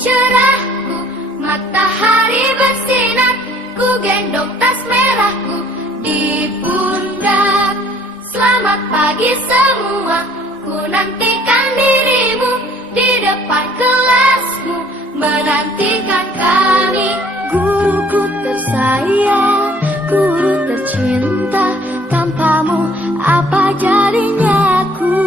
cerahku, matahari bersinar, ku gendong tas merahku di pundak. Selamat pagi semua, ku nantikan dirimu di depan kelasmu, menantikan kami. Guruku tersayang, guru tercinta, tanpamu apa jadinya aku?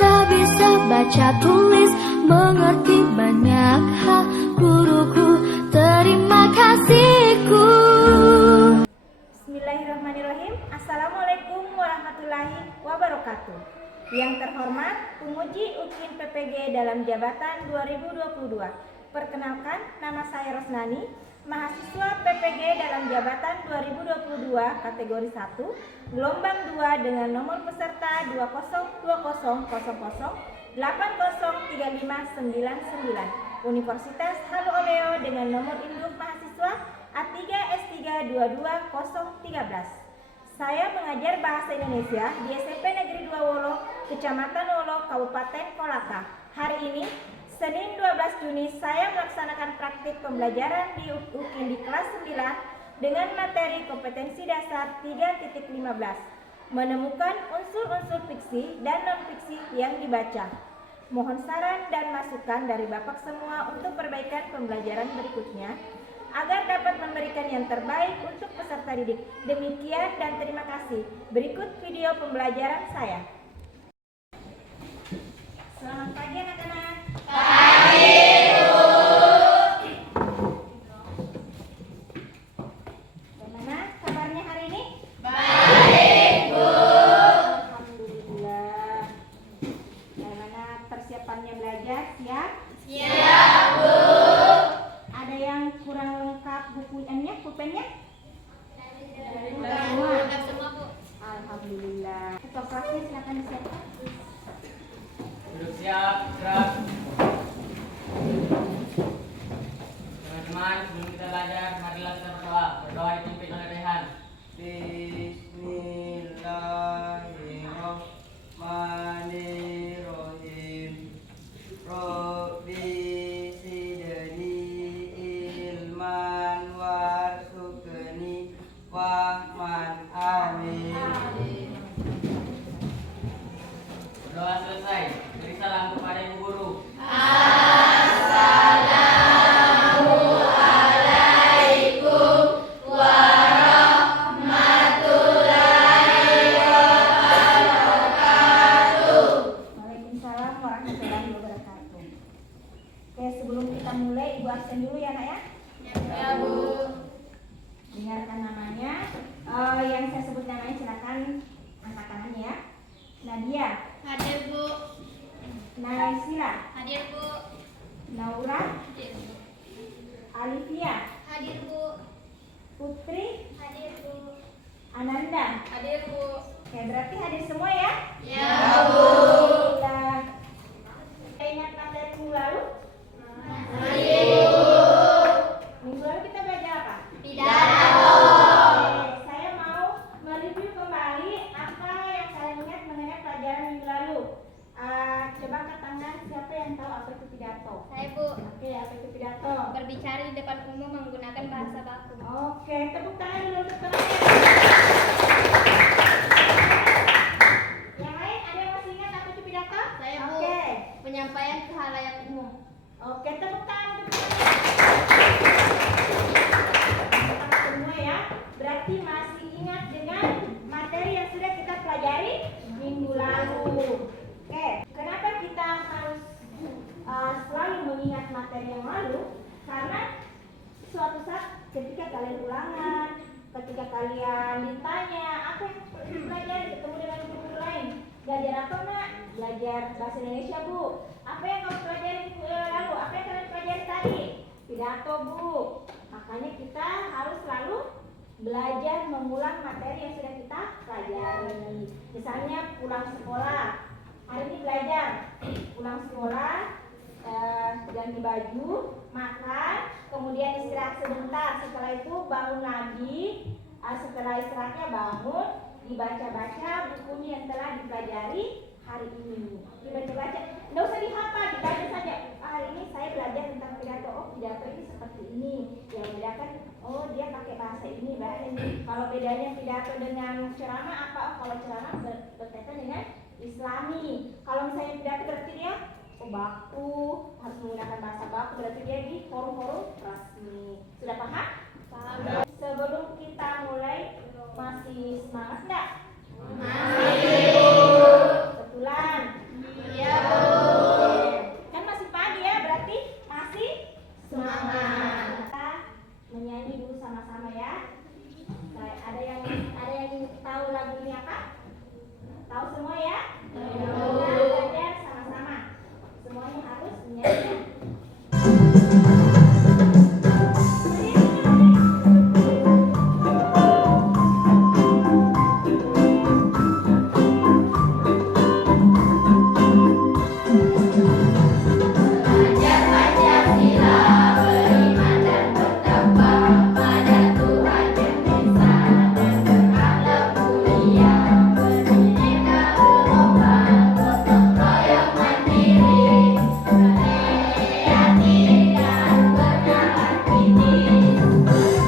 Tak bisa baca tulis, mengerti banyak hal, guruku terima kasihku. Bismillahirrahmanirrahim. Assalamualaikum warahmatullahi wabarakatuh. Yang terhormat penguji UKIN PPG dalam jabatan 2022. Perkenalkan, nama saya Rosnani, mahasiswa PPG dalam jabatan 2022 kategori 1, gelombang 2 dengan nomor peserta 2020808035999, Universitas Halu Oleo dengan nomor induk mahasiswa A3S3 22013. Saya mengajar bahasa Indonesia di SMP Negeri 2 Wolo, Kecamatan Wolo, Kabupaten Kolaka. Hari ini, Senin 12 Juni, saya melaksanakan praktik pembelajaran di UKIN di kelas 9 dengan materi kompetensi dasar 3.15, menemukan unsur-unsur fiksi dan non-fiksi yang dibaca. Mohon saran dan masukan dari Bapak semua untuk perbaikan pembelajaran berikutnya, agar dapat memberikan yang terbaik untuk peserta didik. Demikian dan terima kasih. Berikut video pembelajaran saya. Selamat pagi anak-anak. Pagi, Bu. Bagaimana kabarnya hari ini? Baik, Bu. Alhamdulillah. Bagaimana persiapannya belajar? Siap? Siap, Bu. Ada yang kurang lengkap bukunya, pulpennya? Lengkap semua, Bu. Alhamdulillah. Ketua kelasnya silakan disiapkan. Duduk siap, gerak. Teman-teman, sebelum kita belajar, marilah kita berdoa. Berdoa dipimpin oleh Rehan. Bismillahirrahmanirrahim. Rabbi zidni ilman warzuqni fahman. Amin. Berdoa selesai. Beri salam kepada ibu guru. Assalamualaikum warahmatullahi wabarakatuh. Waalaikumsalam warahmatullahi wabarakatuh. Oke, sebelum kita mulai, Ibu absen dulu ya, Nak ya. Ya, Bu. Dengarkan namanya. Yang saya sebut namanya silakan angkat tangannya ya. Nadia, Hadir, Bu. Naisila, Hadir, Bu. Naura, Hadir, Bu. Alivia, Hadir, Bu. Putri, Hadir, Bu. Ananda. Hadir, Bu. Oke, berarti hadir semua ya? Ya, Bu. Kita ingat materi minggu lalu? Hadir, Bu. Minggu lalu kita belajar apa? Pidato. Oke, saya mau mereview kembali apa yang kalian ingat mengenai pelajaran minggu lalu. Coba angkat tangan siapa yang tahu apa itu pidato? Saya, Bu. Oke, apa itu pidato? Berbicara di depan umum menggunakan bahasa baku. Oke, tepuk tangan dulu untuk temannya. Yang lain ada yang masih ingat apa itu pidato? Saya, Bu. Oke. Penyampaian ke halayak umum. Oke, tepuk tangan untuk temannya. Teman semua ya, berarti masih ingat dengan materi yang sudah kita pelajari minggu lalu. Oke, kenapa kita harus selalu mengingat materi yang lalu? Karena suatu saat ketika kalian ulangan, ketika kalian ditanya apa yang dipelajari, ketemu dengan guru lain, belajar apa nak? Belajar bahasa Indonesia, Bu. Apa yang kamu pelajari lalu? Apa yang kalian pelajari tadi? Pidato, Bu. Makanya kita harus selalu belajar mengulang materi yang sudah kita pelajari. Misalnya pulang sekolah, hari ini belajar pulang sekolah, ganti baju, makan, kemudian istirahat sebentar. Setelah itu bangun lagi. Setelah istirahatnya bangun, dibaca-baca bukunya yang telah dipelajari hari ini. Dibaca-baca, nggak usah dihafal, dibaca saja. Hari ini saya belajar seperti ini. Yang membedakan, oh dia pakai bahasa ini, bahasa ini. Kalau bedanya pidato dengan ceramah apa? Oh, kalau ceramah berkaitan dengan Islami. Kalau misalnya pidato berarti dia baku, harus menggunakan bahasa baku, berarti dia di forum-forum resmi. Sudah paham? Paham. Sebelum kita mulai, masih semangat enggak? Masih. Betulan? Iya, Bu. Kan masih pagi ya, berarti masih semangat. Kita menyanyi dulu sama-sama ya. Ada yang tahu lagu ini apa? Tahu semua ya? Kita belajar sama-sama. Semuanya harus menyanyi. Belajar Pancasila, beriman dan bertakwa pada Tuhan yang Esa dan berakhlak mulia, bernegara global, gotong royong mandiri, kreatif dan bernalar kritis.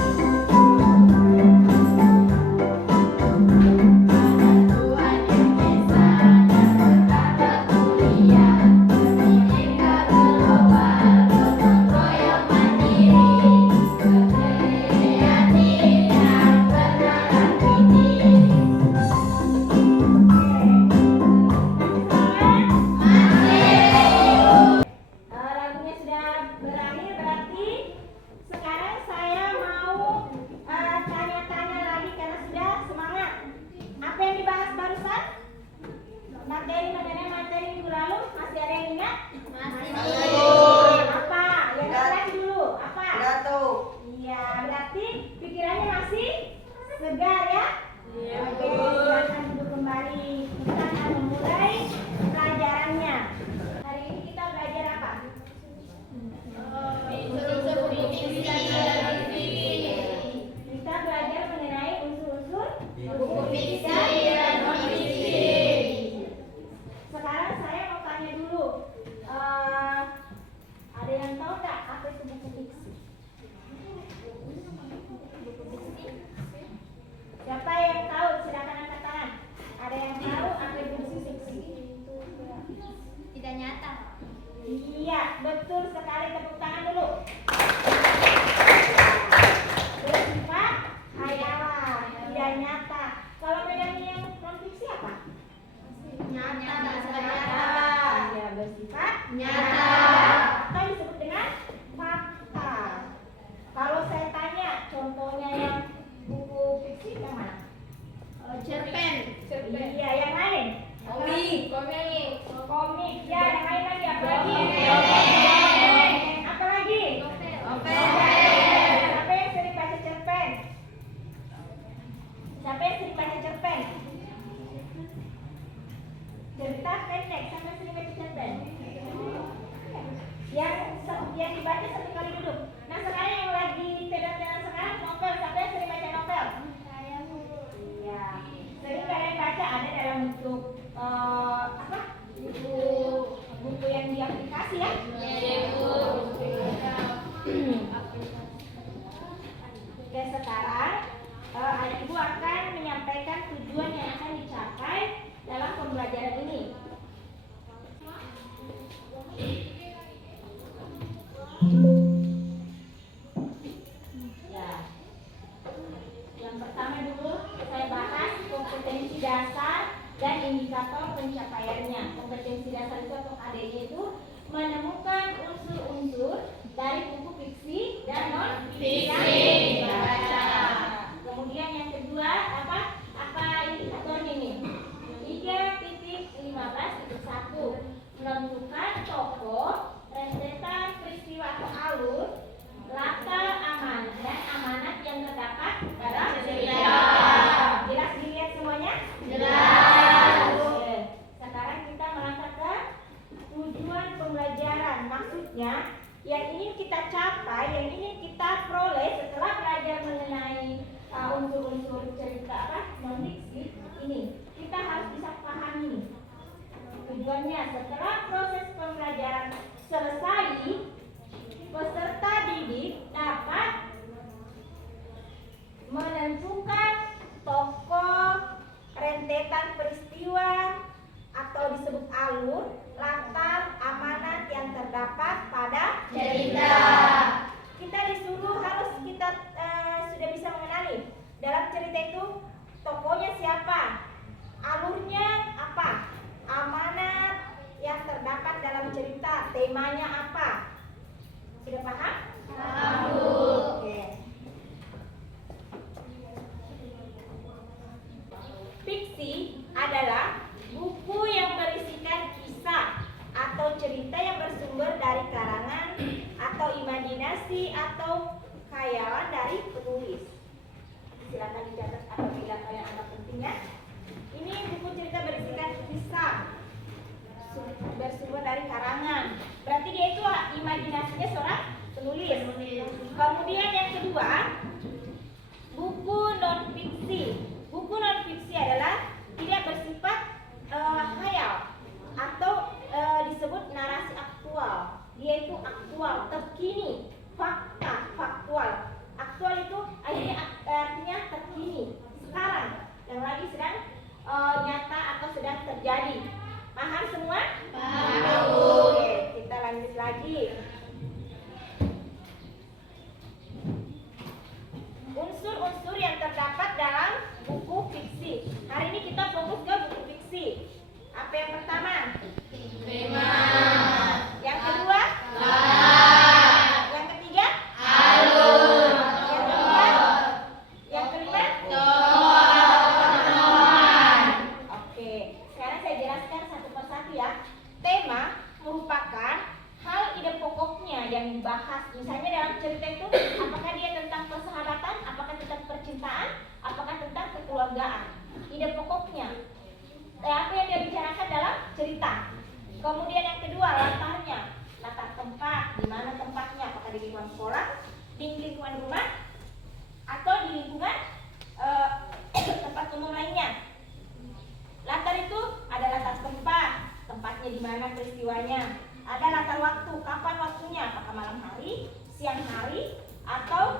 Tuhan yang Esa dan berakhlak mulia, bernegara global, gotong royong mandiri, kreatif dan bernalar kritis. Lagunya sudah berakhir, berarti sekarang saya mau tanya-tanya lagi karena sudah semangat. Apa yang dibahas barusan? Materi mengenai materi minggu lalu, masih ada yang ingat? Apa? Yang terakhir dulu, apa? Iya, berarti pikirannya masih segar ya? Oke, silakan duduk kembali. Kita akan memulai pelajarannya. Hari ini kita belajar apa? Kita belajar mengenai unsur-unsur buku fiksi dan non-fiksi. Sekarang saya mau tanya dulu, ada yang tahu nggak apa itu buku fiksi? Siapa yang tahu? Silakan angkat tangan. Ada yang tahu apa itu buku fiksi? Tidak nyata. Iya, betul sekali. Tepuk tangan dulu. Bersifat hayalan, tidak nyata. Kalau bedanya yang non-fiksi apa? Nyata. Iya, bersifat Nyata. atau disebut dengan fakta. Kalau saya tanya contohnya yang buku fiksi yang mana? Cerpen. Iya, yang lain? Komik. Komik. Ya, yang lain lagi apa lagi? Apa lagi? Siapa yang sering baca cerpen? Siapa yang sering baca cerpen? Cerita pendek, siapa yang sering baca cerpen? Yang dibaca satu kali duduk. Nah, sekarang yang lagi pedas-pedas sekarang novel, siapa yang sering baca novel? Iya. Sering kalian baca ada dalam bentuk apa? Buku yang di aplikasi ya? Oke, sekarang ibu akan menyampaikan tujuan yang akan dicapai dalam pembelajaran ini. Ya. Yang pertama dulu saya bahas kompetensi dasar dan indikator pencapaiannya. Kompetensi dasar itu atau KDI itu menemukan unsur-unsur dari buku fiksi dan non-fiksi. Kemudian yang kedua apa indikatornya ini? 3.15.1 menentukan tokoh, rentetan peristiwa atau alur, latar amanat dan amanat yang terdapat dalam cerita. Jelas dilihat semuanya? Jelas. Oke. Sekarang kita melangkah ke tujuan pembelajaran. Maksudnya yang ingin kita capai, yang ingin kita peroleh setelah belajar mengenai unsur-unsur cerita non-fiksi ini, kita harus bisa pahami ini. Tujuannya setelah proses pembelajaran selesai, peserta didik tentang peristiwa atau disebut alur, latar, amanat yang terdapat pada Cerita. Kita disuruh harus kita sudah bisa mengenali dalam cerita itu tokohnya siapa, alurnya apa, amanat yang terdapat dalam cerita, temanya apa. Sudah paham? Oke. Fiksi adalah buku yang berisikan kisah atau cerita yang bersumber dari karangan atau imajinasi atau khayalan dari penulis. Silakan dicatat apabila kalian anggap pentingnya. Ini buku cerita berisikan kisah bersumber dari karangan. Berarti dia itu imajinasinya seorang penulis. Kemudian yang kedua, buku non fiksi. Buku non fiksi adalah tidak bersifat khayal atau disebut narasi aktual. Dia itu aktual, terkini, fakta, faktual. Aktual itu artinya terkini, sekarang, yang lagi sedang nyata atau sedang terjadi. Paham semua? Paham. Oke, kita lanjut lagi. Unsur-unsur yang terdapat dalam buku fiksi. Hari ini kita fokus ke buku fiksi. Apa yang pertama? Tema. Yang kedua? Latar. Yang ketiga? Alur. Yang keempat? Yang kelima? Tokoh. Oke, sekarang saya jelaskan satu persatu ya. Tema merupakan hal ide pokoknya yang dibahas. Misalnya dalam cerita itu, apakah dia tentang persahabatan, apakah tentang percintaan, apakah tentang kekeluargaan. Ide pokoknya. Apa yang dia bicarakan dalam cerita. Kemudian yang kedua, latarnya. Latar tempat, di mana tempatnya, apakah di lingkungan sekolah, di lingkungan rumah, atau di lingkungan tempat umum lainnya. Latar itu ada latar tempat, tempatnya di mana peristiwanya. Ada latar waktu, kapan waktunya, apakah malam hari, siang hari, atau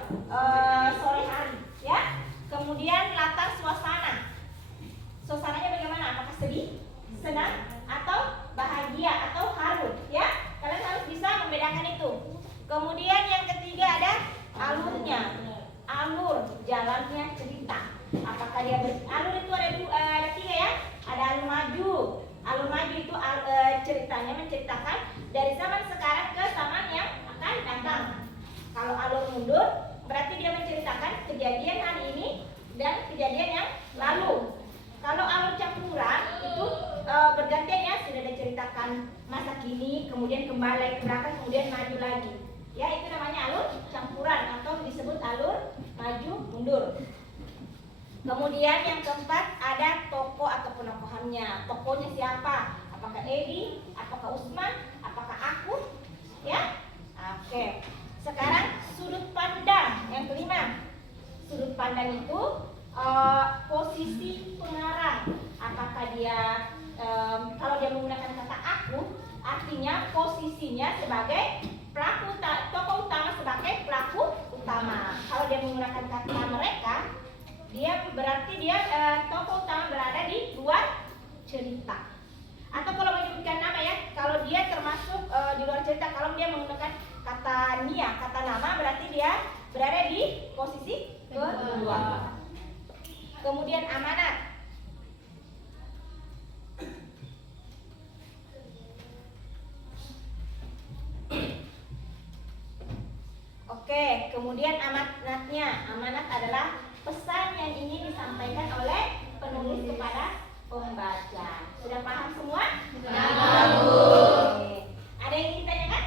sore hari, ya. Kemudian latar suasana. Suasananya bagaimana? Apakah sedih, senang, atau bahagia, atau haru, ya. Kalian harus bisa membedakan itu. Kemudian yang ketiga ada alurnya. Alur jalannya cerita. Apakah dia alur itu ada tiga ya? Ada alur maju. Alur maju itu ceritanya menceritakan dari zaman sekarang ke zaman yang akan datang. Kalau alur mundur berarti dia menceritakan kejadian hari ini dan kejadian yang lalu. Kalau alur campuran itu bergantian ya, sudah diceritakan masa kini, kemudian kembali ke belakang, kemudian maju lagi. Ya, itu namanya alur campuran atau disebut alur maju mundur. Kemudian yang keempat ada tokoh atau penokohannya. Tokohnya siapa? Apakah Edi? Apakah Usman? Apakah aku? Ya? Oke. Sekarang sudut pandang yang kelima. Sudut pandang itu posisi pengarang. Apakah dia kalau dia menggunakan kata aku, artinya posisinya sebagai pelaku tokoh utama, sebagai pelaku utama. Kalau dia menggunakan kata mereka, dia berarti dia tokoh utama berada di luar cerita. Atau kalau menyebutkan nama ya, kalau dia termasuk di luar cerita, kalau dia menggunakan kata nia, kata nama, berarti dia berada di posisi kedua. Kemudian amanat. Oke, kemudian amanatnya. Amanat adalah pesan yang ingin disampaikan oleh penulis kepada pembaca. Sudah paham semua? Sudah. Oke. Ada yang ingin ditanyakan?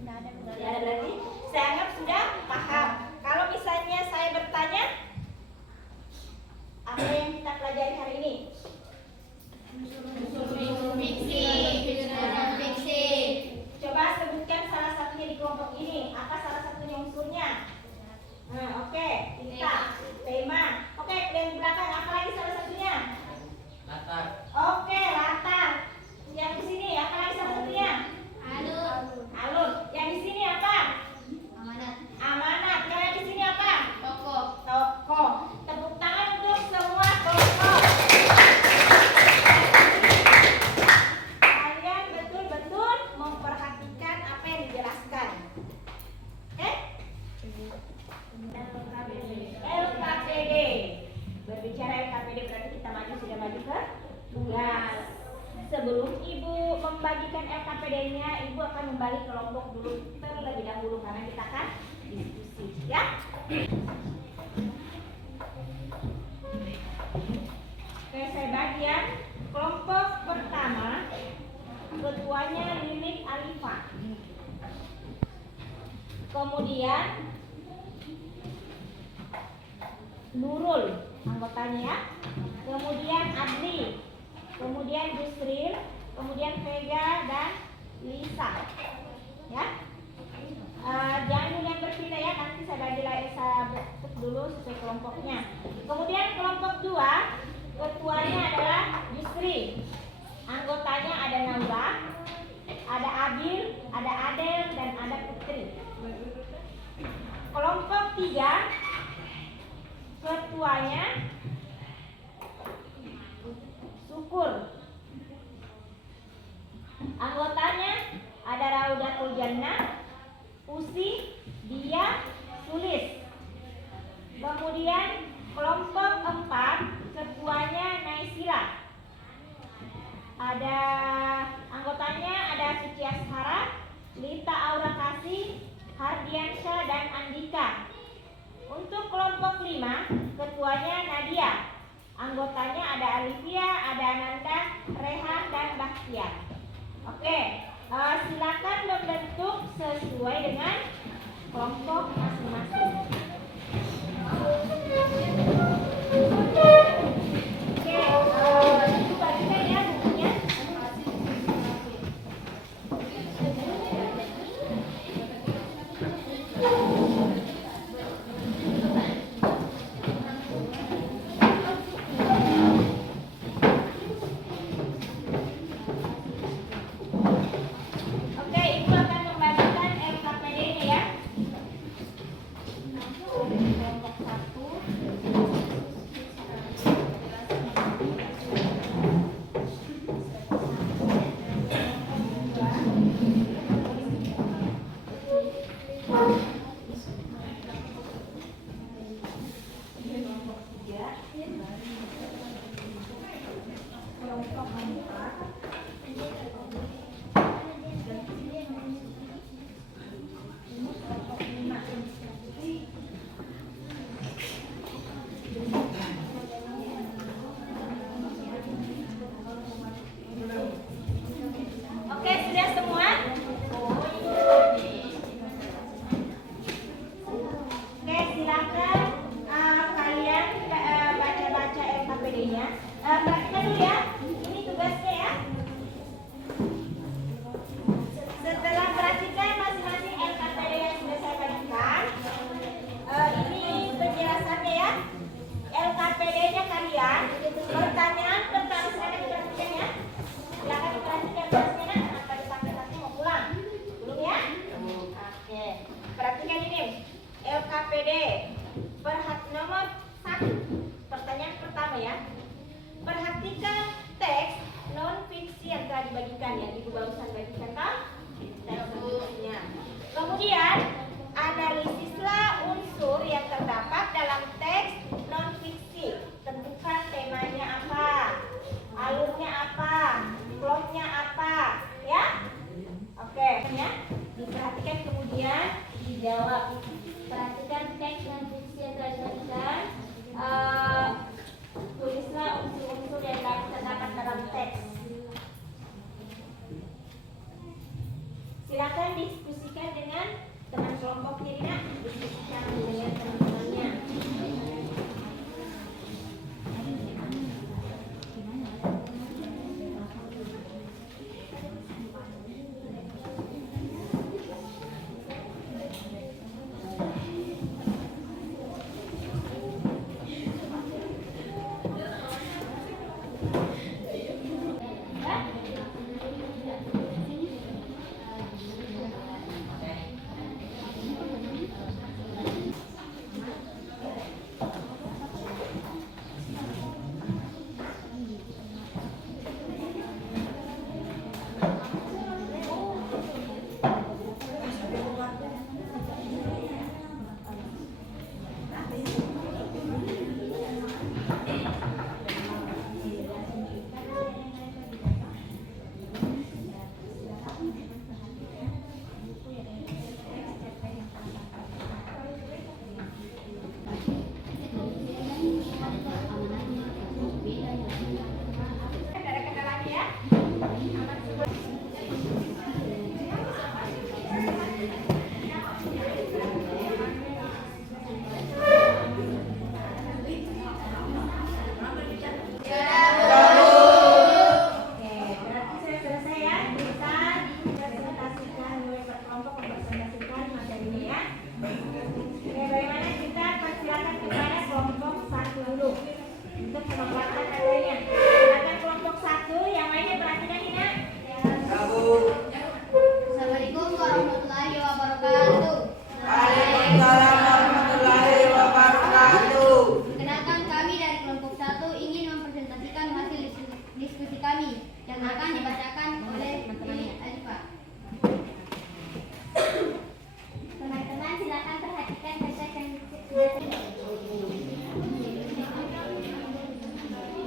Tidak ada berarti saya anggap sudah paham. Kalau misalnya saya bertanya, apa yang kita pelajari hari ini? Fiksi. Fiksi. Coba sebutkan salah satunya di kelompok ini. Apa salah satunya unsurnya? Nah, oke, cerita, tema. Oke, yang di belakang apa lagi salah satunya? membagikan LKPD-nya, Ibu akan membagi kelompok dulu terlebih dahulu karena kita akan diskusi, ya. Oke, saya bagian kelompok pertama, ketuanya Lilik Alifa. Kemudian Nurul anggotanya, ya. Kemudian Adli, kemudian Yusril, kemudian Vega dan Lisa, ya. Jangan dulu yang berpindah ya, nanti saya bentuk dulu sesuai kelompoknya. Kemudian kelompok 2, ketuanya adalah Yusri, anggotanya ada Naura, ada Abil, ada Adel, dan ada Putri. Kelompok 3, ketuanya Syukur, anggotanya ada Raudatul Jannah, Usi, Dia, Sulis. Kemudian kelompok 4, ketuanya Naisila, ada anggotanya ada Suci Ashara, Lita Aura Kasih, Hardiansyah, dan Andika. Untuk kelompok 5, ketuanya Nadia, anggotanya ada Alivia, ada Ananda, Rehan, dan Bahtiar. Oke, silakan membentuk sesuai dengan kelompok masing-masing. Oke, Ibu bagikan ya bukunya. Oke, Ibu akan membagikan LKPD-nya ya. Kelompok 1. Oke, sudah semua? Oke, silakan kalian baca-baca LKPD-nya. Perhatikan dulu ya. Ini tugasnya ya. Setelah perhatikan masing-masing LKPD yang sudah saya bagikan, ini penjelasannya ya. LKPD-nya kalian. Pertanyaan pertama silakan diperhatikan ya. Silakan diperhatikan masnya, kenapa dipakai tapi mau pulang? Belum ya? Oke. Perhatikan ini. LKPD. Nomor 1. Pertanyaan pertama ya. Perhatikan teks non fiksi yang telah dibagikan ya. Ibu barusan bagikan kan? Teks non-fiksinya. Kemudian analisislah unsur yang terdapat dalam teks non fiksi. Tentukan temanya apa, alurnya apa, plotnya apa, ya? Oke, ya. Diperhatikan kemudian dijawab. Perhatikan teks non fiksi yang telah dibagikan. Tulislah unsur-unsur yang terdapat dalam teks. ya. Oke, berarti sudah selesai ya. Kita presentasikan mulai berkelompok mempresentasikan materinya ya. Oke, bagaimana kita persilakan kepada kelompok 1 dulu untuk memaparkan materinya. Silakan kelompok 1 yang lainnya perhatikan ini. Assalamualaikum warahmatullahi wabarakatuh. Waalaikumsalam warahmatullahi wabarakatuh. Perkenalkan, kami dari kelompok 1 ingin mempresentasikan hasil diskusi kami yang akan dibacakan oleh Ibu Alifah. Teman-teman silakan perhatikan teks yang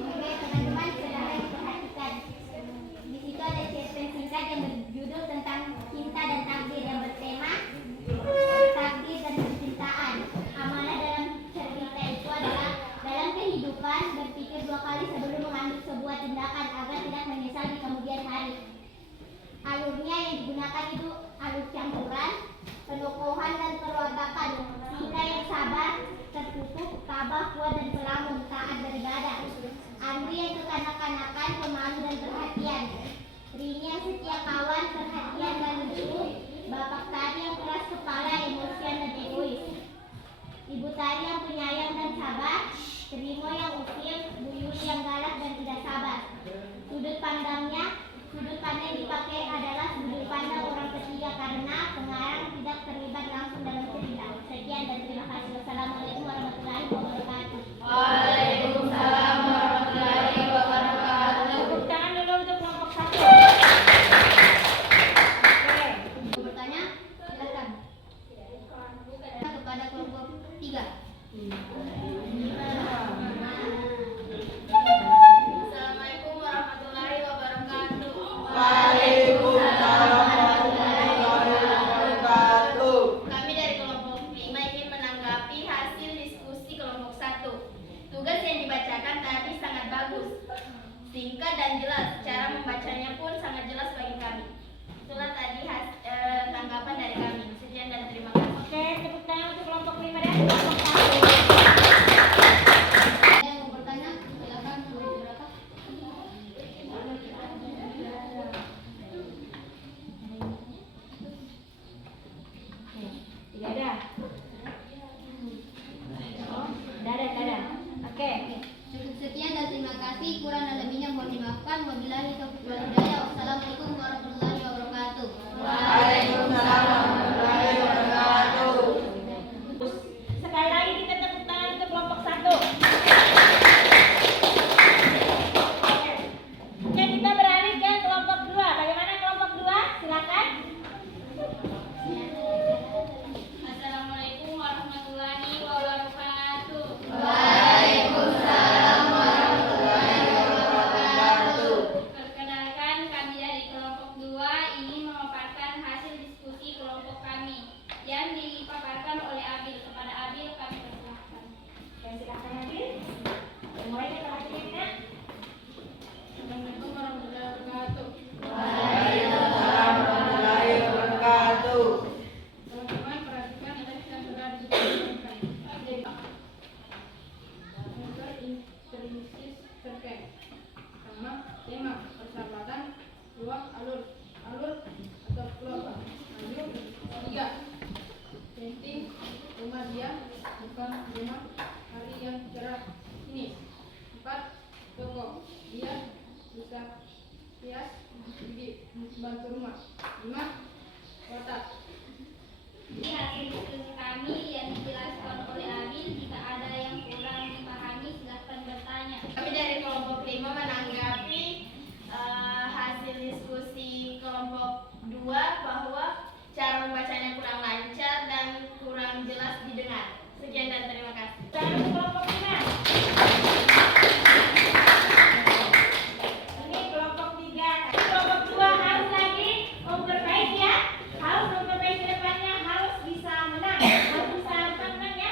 Oke, teman-teman silakan perhatikan. Di situ ada cerpen singkat yang berjudul tentang cinta dan takdir yang bertema takdir dan percintaan. Amanah dalam cerita itu adalah dalam kehidupan berpikir 2 kali sebelum mengambil sebuah tindakan agar tidak menyesal di kemudian hari. Alurnya yang digunakan itu alur campuran, penokohan dan perwatakan. Cinta yang sabar, tertutup, tabah, kuat dan pelamun, taat beribadah. Andri yang kekanak-kanakan, pemalu dan perhatian. Rini yang setia kawan, perhatian dan lucu. Bapak Tari yang keras kepala, emosian dan egois. Ibu Tari yang penyayang dan sabar. Trimo yang usil, Bu Yuli yang galak dan tidak sabar. Sudut pandang yang dipakai adalah sudut pandang orang ketiga karena pengarang tidak terlibat langsung dalam cerita. Sekian dan terima kasih. Wassalamualaikum warahmatullahi wabarakatuh. Waalaikumsalam warahmatullahi wabarakatuh. Tepuk tangan dulu untuk kelompok 1. Oke. Bertanya, silakan. Kepada kelompok 3. Assalamualaikum warahmatullahi wabarakatuh. Waalaikumsalam warahmatullahi wabarakatuh. Kami dari kelompok 5 ingin menanggapi hasil diskusi kelompok 1. Tugas yang dibacakan tadi sangat bagus, singkat dan jelas. Cara membacanya pun sangat jelas bagi kami. Itulah tadi tanggapan dari kami. Sekian dan terima kasih. Oke, tepuk tangan untuk kelompok 5 dan kelompok 1. Ada yang mau bertanya? Silakan. Berapa? Tidak ada. Oh, tidak ada. Oke. Cukup sekian dan terima kasih. Kurang dan lebihnya mohon dimaafkan. Wabillahi taufiq wal hidayah. Wassalamualaikum warahmatullahi wabarakatuh. Waalaikumsalam warahmatullahi wabarakatuh. Sekali lagi kita tepuk tangan untuk kelompok 1. Oke, kita beralih ke kelompok 2. Bagaimana kelompok 2? Silakan. Assalamualaikum warahmatullahi wabarakatuh. Waalaikumsalam warahmatullahi wabarakatuh. Perkenalkan, kami dari kelompok 2 ingin memaparkan hasil diskusi kelompok kami yang dipaparkan oleh Abil. Kepada Abil kami persilahkan. Oke, silakan Nabil. Mulai perhatikan ya. Assalamualaikum warahmatullahi wabarakatuh. Waalaikumsalam warahmatullahi wabarakatuh. Teman-teman perhatikan yang tadi kita sudah diskusikan. Untuk intrinsik terkait sama tema persahabatan, ruang alur atau kelompok. Lanjut 3. Penting rumah dia bukan rumah hari yang cerah ini. 4. Toko dia bisa hias di bantu rumah. 5. Kotak. Di hasil diskusi kami yang dijelaskan oleh Abil, jika ada yang kurang dipahami silahkan bertanya. Kami dari kelompok 5 menanggapi hasil diskusi kelompok 2 bahwa cara membacanya kurang lancar dan kurang jelas didengar. Sekian dan terima kasih. Tangan untuk kelompok 5. Ini kelompok 3. Kelompok 2 harus lagi memperbaiki ya. Harus memperbaiki depannya, harus bisa menang. Harus bisa menang ya.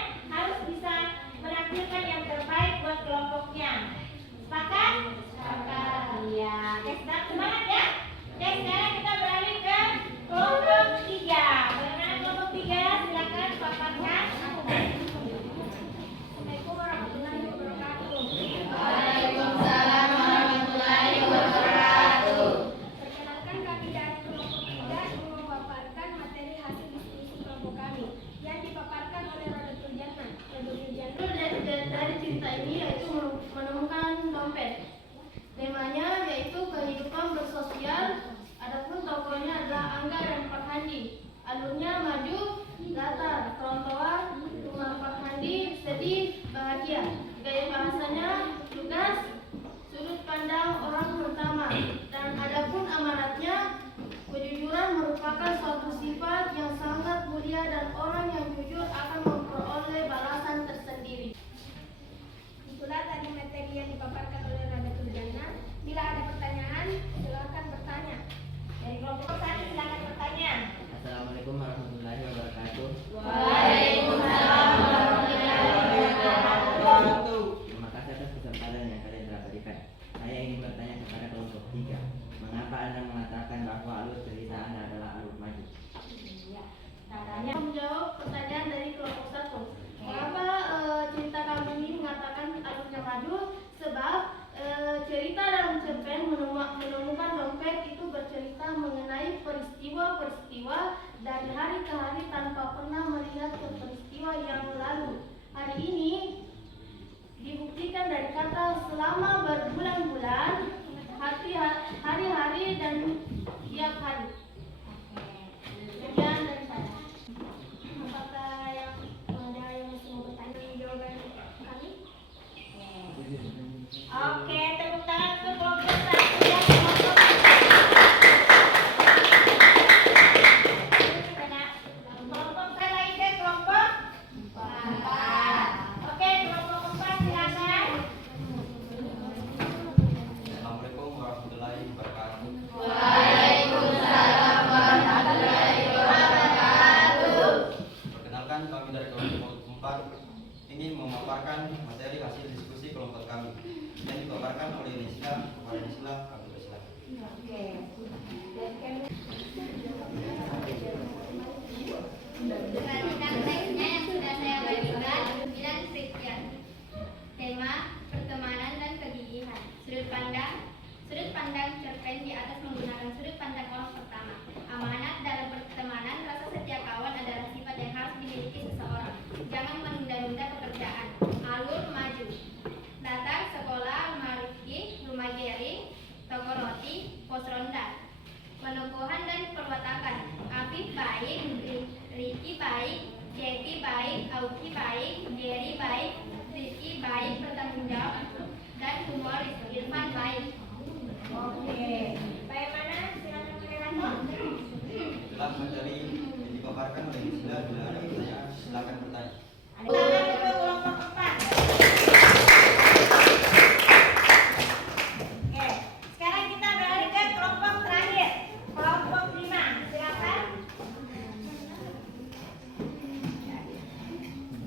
Katanya. Menjawab pertanyaan dari kelompok 1. Kenapa cerita kami ini mengatakan alurnya maju? Sebab cerita dalam cerpen menemukan dompet itu bercerita mengenai peristiwa-peristiwa dari hari ke hari tanpa pernah melihat ke peristiwa yang lalu. Hari ini dibuktikan dari kata selama berbulan-bulan, hari-hari dan tiap hari. Sekian dari saya. Apakah ada yang mau bertanya jawaban kami? Oke, tepuk tangan untuk kelompok 1 ya, kelompok 1. Kelompok saya lagi ke kelompok 4. Oke, kelompok 4 silakan. Assalamualaikum warahmatullahi wabarakatuh. Waalaikumsalam warahmatullahi wabarakatuh. Perkenalkan, kami dari kelompok 4 ingin memaparkan materi hasil diskusi kelompok kami yang dipaparkan oleh Nisla kepada Nisla kami persilakan. Oke. Perhatikan teksnya yang sudah saya bagikan. 9 Christian. Tema pertemanan dan kegigihan. Sudut pandang cerpen di atas menggunakan sudut pandang orang pertama. Amanat dalam pertemanan, rasa setia kawan adalah sifat yang harus dimiliki seseorang. Jangan menunda-nunda pekerjaan. Alur maju. Datang sekolah, rumah Rifki, rumah Geri, toko roti, pos ronda. Penukuhan dan perwatakan. Afif baik, Riki baik, Jeki baik, Auki baik, Geri baik, Rifki baik, bertanggung jawab, dan humoris. Irfan baik. Oke. Bagaimana? Silakan moderator. Setelah materi yang dipaparkan oleh Nisla, bila ada pertanyaan silakan bertanya. Tangan untuk kelompok 4. Oke. Sekarang kita beralih ke kelompok terakhir. Kelompok 5. Silakan.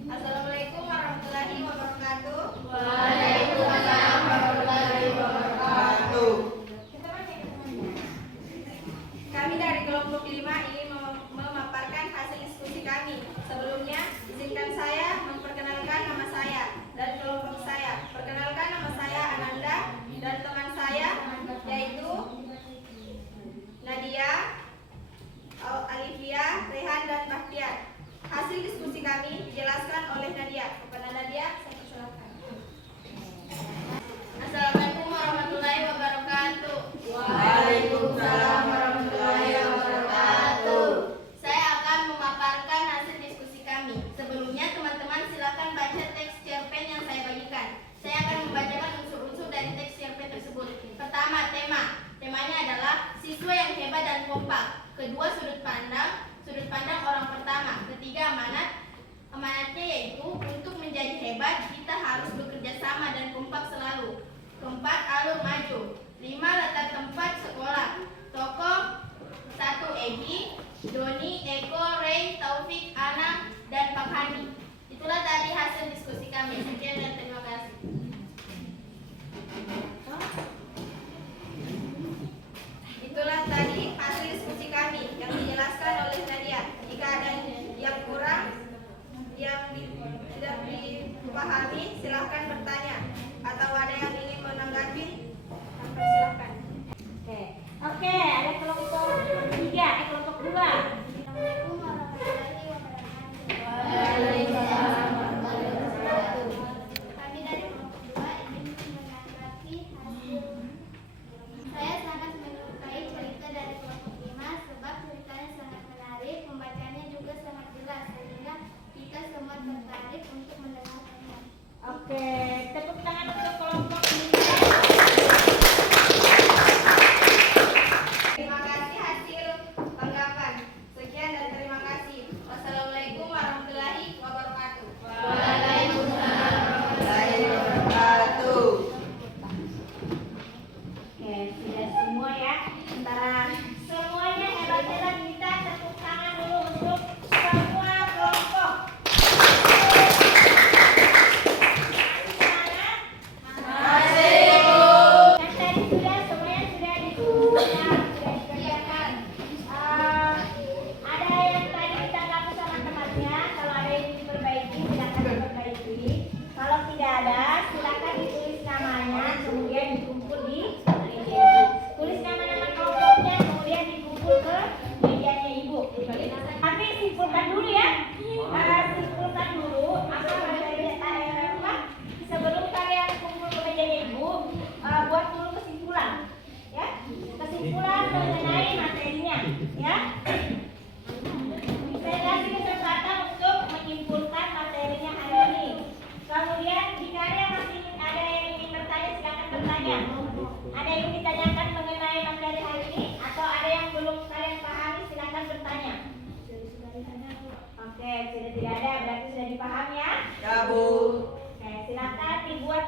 Assalamualaikum warahmatullahi wabarakatuh. Waalaikumsalam warahmatullahi wabarakatuh. Kami dari kelompok 5 ingin memaparkan hasil diskusi kami. Sebelumnya, izinkan saya memperkenalkan nama saya dan kelompok saya. Perkenalkan, nama saya Ananda dan teman saya yaitu Nadia, Alivia, Rehan, dan Bahtiar. Hasil diskusi kami dijelaskan oleh Nadia. Kepada Nadia, saya persilakan. Assalamualaikum warahmatullahi wabarakatuh. Waalaikumsalam warahmatullahi wabarakatuh. Saya akan memaparkan hasil diskusi kami. Sebelumnya, teman-teman silakan baca teks cerpen yang saya bagikan. Saya akan membacakan unsur-unsur dari teks cerpen tersebut. Pertama, temanya adalah siswa yang hebat dan kompak. Kedua, sudut pandang orang pertama. Ketiga, amanatnya yaitu untuk menjadi hebat kita harus bekerja sama dan kompak selalu. Keempat, alur maju. 5, letak tempat sekolah. Tokoh 1, Egi, Doni, Eko, Ray, Taufik, Ana, dan Pak Hani. Itulah tadi hasil diskusi kami. Sekian dan terima kasih. Itulah tadi hasil diskusi kami yang dijelaskan oleh Nadia. Jika ada yang kurang, yang tidak dipahami, silahkan bertanya. Atau ada yang ingin menanggapi, silakan. Oke, ada kelompok 3, kelompok 2. Assalamualaikum warahmatullahi wabarakatuh. Waalaikumsalam warahmatullahi wabarakatuh. Kami dari kelompok 2 ingin menanggapi hasil. Saya sangat menyukai cerita dari kelompok 5 sebab ceritanya sangat menarik, pembacanya juga sangat jelas sehingga kita semua tertarik untuk mendengarkannya. Oke, tepuk tangan untuk kelompok 5. Terima kasih hasil tanggapan. Sekian dan terima kasih. Wassalamualaikum warahmatullahi wabarakatuh. Waalaikumsalam warahmatullahi wabarakatuh. Oke, sudah semua ya. Antara semuanya hebat-hebat, kita tepuk tangan dulu untuk semua kelompok. Kan tadi sudah semuanya sudah dikerjakan. Ada yang tadi ditanggapi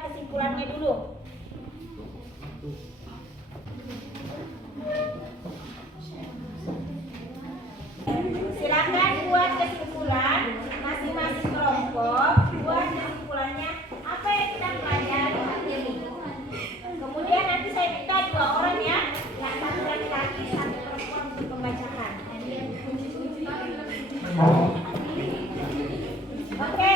kesimpulannya dulu. Silakan buat kesimpulan masing-masing kelompok. Buat kesimpulannya apa yang kita pelajari hari ini. Kemudian nanti saya minta 2 orang ya, yang satu laki-laki, satu perempuan untuk membacakan. Oke,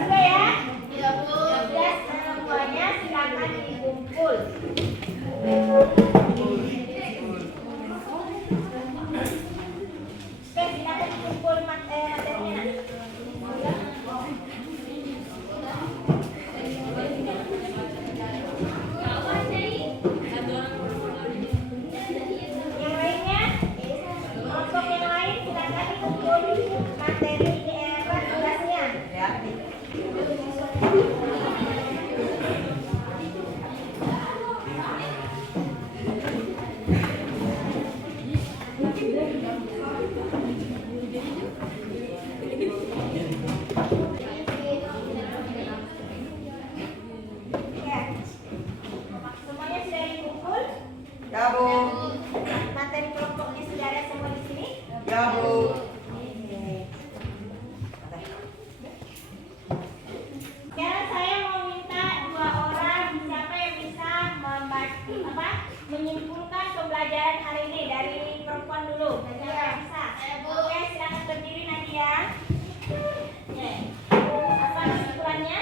sudah ya? Iya, Bu. Sudah semuanya silakan dikumpul. Oke, silakan dikumpul materinya. Yang lainnya, kelompok yang lain silakan dikumpul materi tugasnya. Ya. Semuanya sudah dikumpul? Ya, Bu. Materi kelompoknya sudah ada semua di sini? Ya, Bu. Sekarang saya mau minta 2 orang, siapa yang bisa menyimpulkan pembelajaran hari ini dari perempuan dulu. Siapa yang bisa? Oke, silakan berdiri Nadia. Apa kesimpulannya?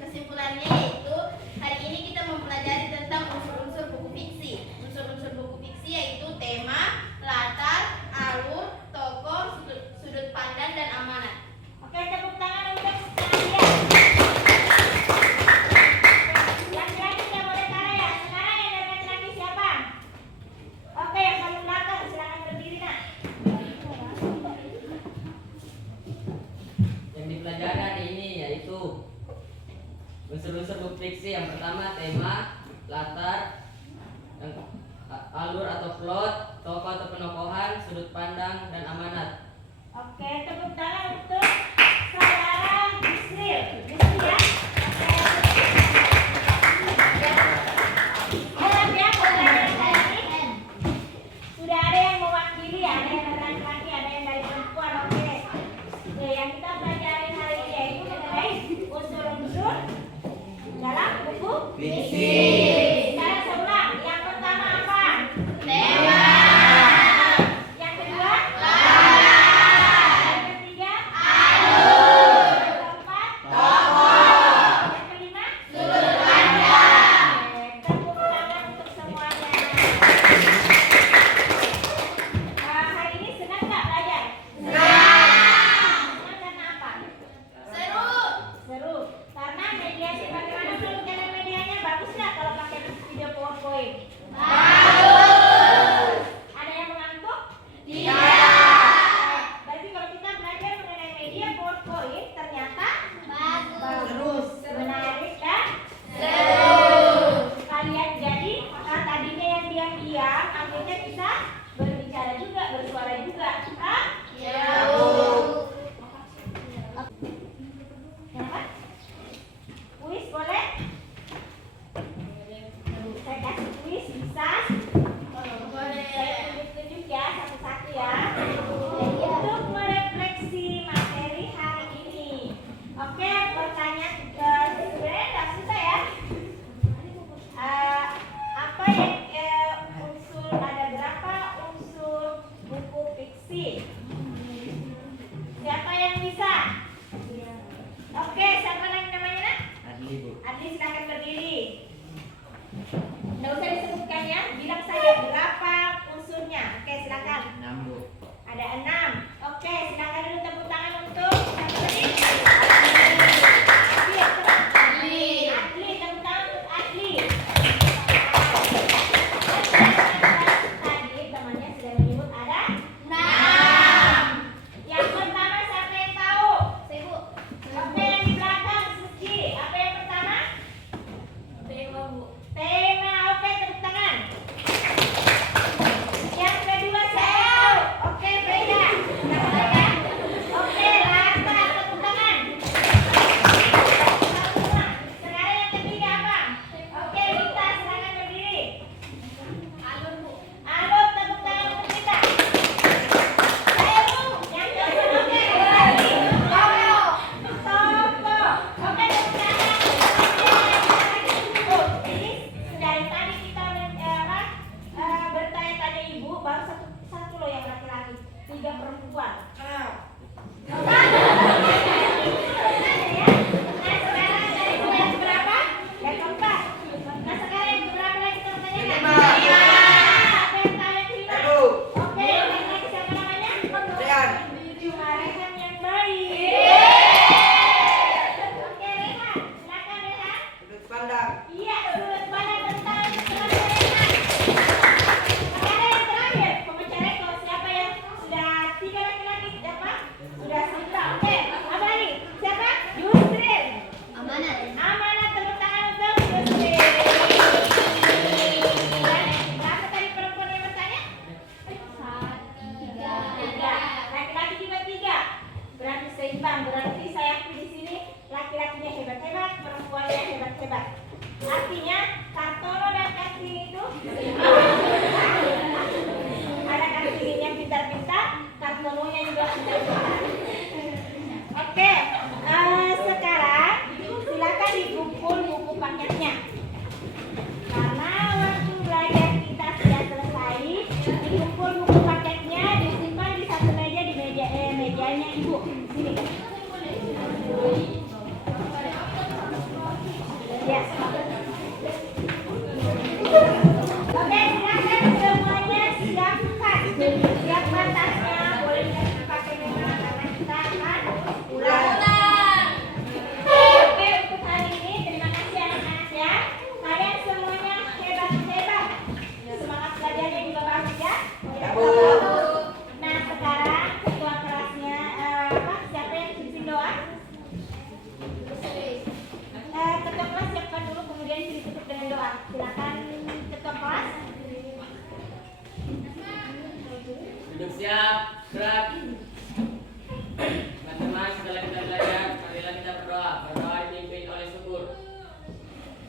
Kesimpulannya yaitu hari ini kita mempelajari tentang unsur-unsur buku fiksi. Unsur-unsur buku fiksi yaitu tema, latar, alur, tokoh, sudut pandang, dan amanat. Oke, tepuk tangan untuk Nadia. Laki-laki tidak boleh kalah ya. Sekarang yang dari laki-laki siapa? Oke, yang paling belakang silakan berdiri nak. Yang dipelajari hari ini yaitu unsur-unsur buku fiksi. Yang pertama tema, latar, yang alur atau plot, tokoh atau penokohan, sudut pandang, dan amanat. Oke, tepuk tangan untuk saudara Yusril. Yusril ya. Harap ya pembelajaran hari ini sudah ada yang mewakili, ada yang dari laki-laki, ada yang dari perempuan. Oke. Oke, yang kita pelajari hari ini yaitu mengenai unsur-unsur dalam buku fiksi. Sekarang saya ulang. Yang pertama apa? Tema. Yang kedua? Yang ketiga? Yang keempat? Yang kelima? Oke, tepuk tangan untuk semuanya. Hari ini senang nggak belajar? Senang karena apa? Seru. Seru. Karena media bagaimana penelitian medianya bagus nggak kalau pakai video PowerPoint? Ada yang mengantuk? Berarti kalau kita belajar mengenai media PowerPoint ternyata bagus, menarik dan kalian jadi tadinya yang diam-diam akhirnya bisa berbicara juga, bersuara juga. Kenapa? Kuis boleh? Saya kasih kuis bisa Siap, gerak. Teman-teman, setelah kita belajar, marilah kita berdoa. Berdoa dipimpin oleh syukur.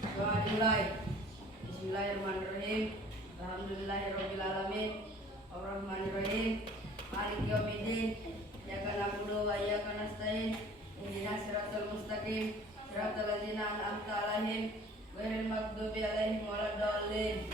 Doa dimulai. Bismillahirrahmanirrahim. Alhamdulillahirabbil alamin. Arrahmanirrahim. Maliki yaumiddin. Iyyaka na'budu wa iyyaka nasta'in. Ihdinas siratal mustaqim. Siratal ladzina an'amta 'alaihim ghairil maghdubi 'alaihim waladdallin.